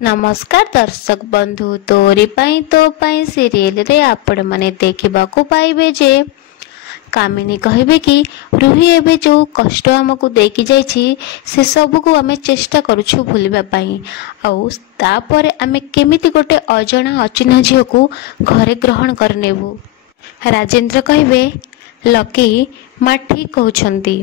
नमस्कार दर्शक बंधु तोरी पाई तो पाई सीरियल रे आपण माने देखिबाकू पाइबे जे कामिनी कहबे कि रूही एबे जो कष्ट हमकु देकी जाइछि से सब को आमे चेष्टा करूछु भूलिबा पाई आउ तापर आमे केमिति गोटे अजणा अचिन्ह झियो को घरे ग्रहण करनेबु। राजेंद्र कहबे लकी माँ ठीक कहउछंती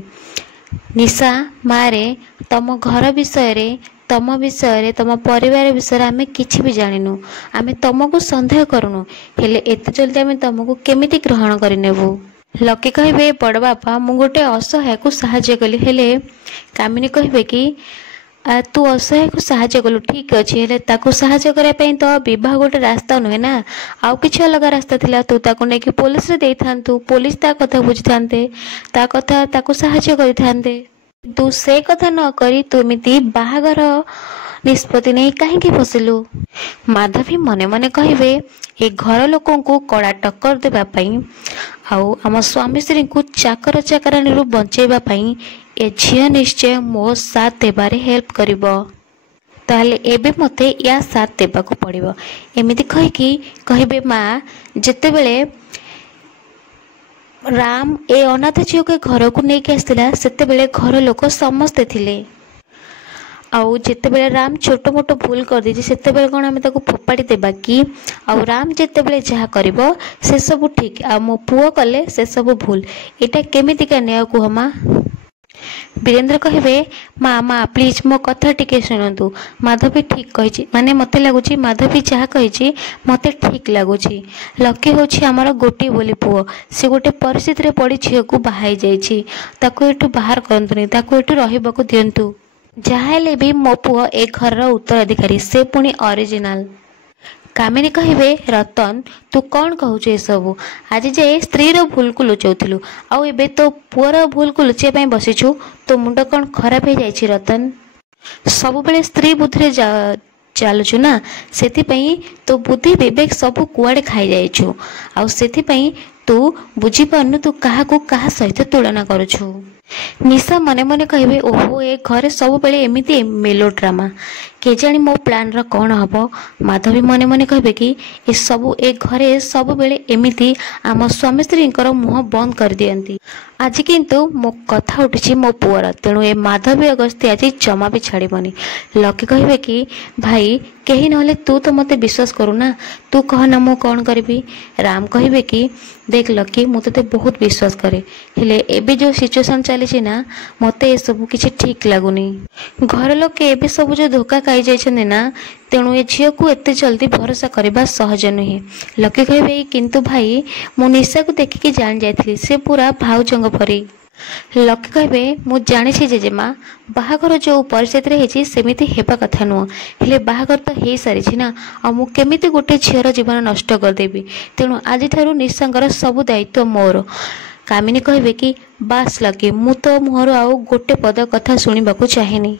निशा मारे तम घर विषय रे तम विषय तम परिवार विषय आमे किछि भी जानिनु आमे तुमको संदेह करूनु हेले एते जल्दी आमे तुमको केमिति ग्रहण करिनेबु। लकी कहबे बड़ बापा मु गोटे असहाय को साहाय्य कली हेले कामिनी कहबे कि तू असहाय को साहाय्य कलु ठीक अछि हेले ताको साहाय्य करे पई तो विवाह गोटे रास्ता नहे ना आउ किछि अलग रास्ता थिला तू ताको नेकी पुलिस रे देइथांतु पुलिस ता कथा बुझिथांते ता कथा ताको साहाय्य करिथांते तू से कथा न करी तुमिति बाहागर निष्पत्ति नहीं कहीं फसिलु। माधवी मने मने कहबे ए घर लोकों को कड़ा टक्कर देबा पई आउ आम स्वामी स्त्री को चाकर चाकरानी रु बंचेबा पई ए झिया निश्चय मो साथ देबारे हेल्प करिवो ताले एबे मते या साथ देबाको पड़िवो एमिति कहि कि कहबे माँ जेते बेले राम ए अनाथ झील के घर को नहीं आसला सेते बेले घर लोक समस्ते थिले आउ जेते बेले राम छोट मोट भूल कर दी सेते बेले कोन हमें ताको फोपाड़ी देबा कि आउ राम जेते बेले जहा करिवो से सब ठीक आ मो पुओ कले से सब भूल एटा केमिति का न्याय को हमा। वीरेंद्र कहबे माँ माँ प्लीज मो कथा टिके सुनतु माधवी ठीक कही माने मते लगुची माधवी जहा कही मते ठीक लगुची लकी होछि हमर गोटी बोली पुओ से गोटे परिस्थिति रे पड़ी झियो को बाहाई जाइछि ताको एठु बाहर करंतुनी ताको एठु रहिबाकू दियंतु जाहेले भी मो पुओ ए घर रो उत्तराधिकारी से पुनी ओरिजिनल। कामिनी कहबे रतन तू कौन कहूछु ए सब आज जे स्त्री रो भूल को लुचौथिलु आउ एबे तो पुअर भूल को लुचे पई बसिछु तो मुंड कौन खराब हे जाइछि रतन सब बेले स्त्री बुद्धि रे चालुछु ना सेति पई तो बुद्धि विवेक सब कुआडे खाई जाइछु आउ सेति पई तू बुझी पानु तू काहा को काहा सहित तुलना करूछु। निशा मने मने कहबे ओहो ए घरे सब बेले एमिति मेलो ड्रामा के जानी मो प्लान रा कौन हबो। माधवी मने मने कहबे कि ए सब ए घरे सब बेले एमिति आम स्वामी स्त्री मुह बंद कर दियंती आज किंतु मो कथा उठिछि मो पुअर तेणु ए माधवी अगस्ती आज जमा भी छाड़बनी। लकी कहबे कि भाई कहीं नहले तू तो मते विश्वास करूना तू कहना मु कौन करबी। राम कहबे कि देख लकी मु तते बहुत विश्वास करे हेले एबे जो सिचुएशन चली ना मते ए सब किछि ठीक लागुनी घर लोक एबे सब जो धोखा खाई जाइछन ना तेणु ए झियो को एते जल्दी भरोसा करबा सहज नुहे। लकी कहबे किंतु भाई मु निशा को देखिके जान जाइथि से पूरा भाउजंग परी। लकी कहबे मु जानिछि जेजेमा बाहागर जो परिस्थिति रे हेछि सेमिति हेबा कथा नुह हेले बाहागर तो हे सारिछि ना आ मु केमिति गोटे झियर जीवन नष्ट कर देबी तेणु आज थारु निशांगर सब दायित्व मोर। कामिनी कहबे कि बास लकी मु तो मोर आउ गोटे पद कथा सुनिबाकू चाहेनी।